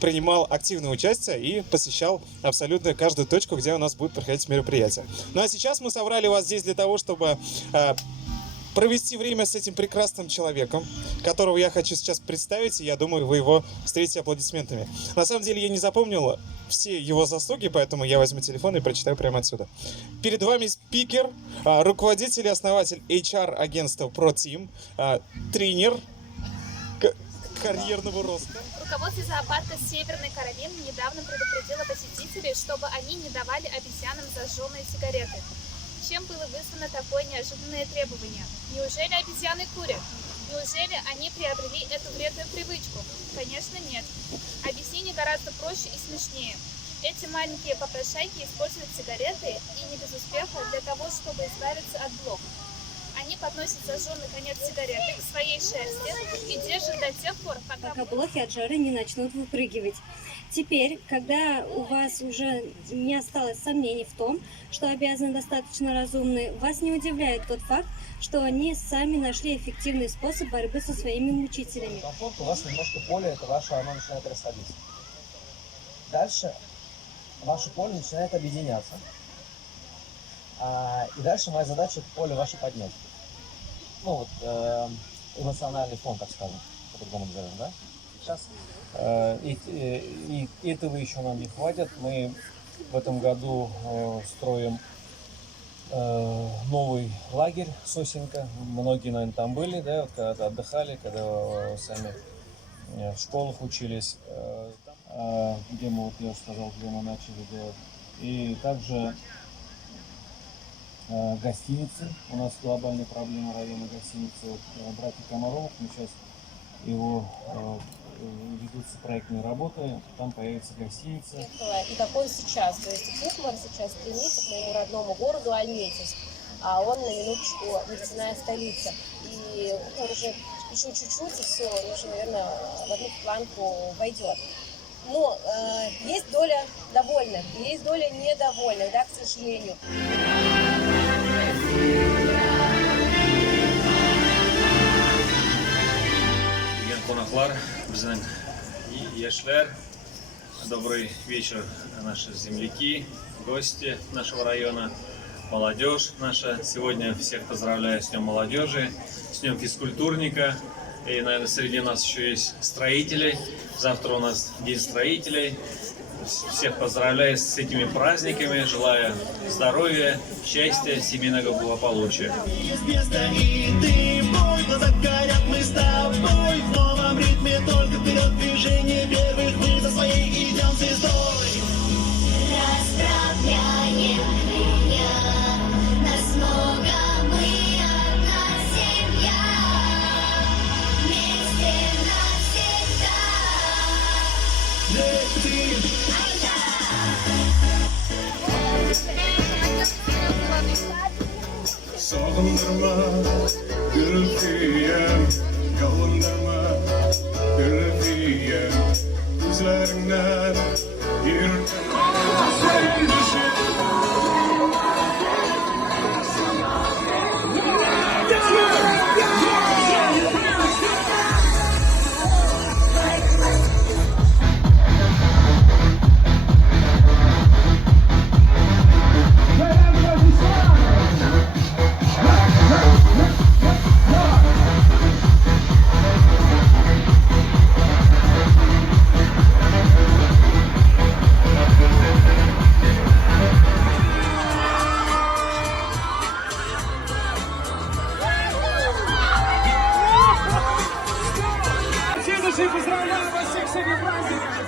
принимал активное участие и посещал абсолютно каждую точку, где у нас будет проходить мероприятие. Ну а сейчас мы собрали вас здесь для того, чтобы провести время с этим прекрасным человеком, которого я хочу сейчас представить, и я думаю, вы его встретите аплодисментами. На самом деле я не запомнил все его заслуги, поэтому я возьму телефон и прочитаю прямо отсюда. Перед вами спикер, руководитель и основатель HR-агентства ProTeam, тренер карьерного роста. Руководство зоопарка Северный Каролин недавно предупредило посетителей, чтобы они не давали обезьянам зажженные сигареты. Чем было вызвано такое неожиданное требование? Неужели обезьяны курят? Неужели они приобрели эту вредную привычку? Конечно, нет. Объяснение гораздо проще и смешнее. Эти маленькие попрошайки используют сигареты и не без успеха для того, чтобы избавиться от блох. Они подносят зажженный конец сигареты к своей шерсти и держат до тех пор, пока блохи от жары не начнут выпрыгивать. Теперь, когда у вас уже не осталось сомнений в том, что обезьяны достаточно разумны, вас не удивляет тот факт, что они сами нашли эффективный способ борьбы со своими мучителями. Комфорт, у вас немножко поле, это ваше, оно начинает расходиться. Дальше ваше поле начинает объединяться. И дальше моя задача это поле ваше поднять. Ну вот эмоциональный фон, так скажем, по-другому назовем, да? Сейчас. И этого еще нам не хватит. Мы в этом году строим новый лагерь Сосенка. Многие, наверное, там были, да, вот когда отдыхали, когда сами в школах учились, где мы, вот я сказал, где мы начали делать. И также гостиницы. У нас глобальная проблема района гостиницы. Вот, братья Комаровых, мы сейчас его ведутся проектные работы, там появится гостиница. И какой сейчас? То есть Кухмар сейчас стремится к моему родному городу Альметьевск, а он на минуточку нефтяная столица. И он уже еще чуть-чуть, и все, он уже, наверное, в одну планку войдет. Но есть доля довольных, и есть доля недовольных, да, к сожалению. Qonaqlar, bizning яшьләр, добрый вечер, наши земляки, гости нашего района, молодежь наша. Сегодня всех поздравляю с Днем молодежи, с Днем физкультурника. И, наверное, среди нас еще есть строители. Завтра у нас День строителей. Всех поздравляю с этими праздниками, желаю здоровья, счастья, семейного благополучия. Sağındırma gürültüye, yalındırma gürültüye, gözlerinden Поздравляю вас всех с этим праздником!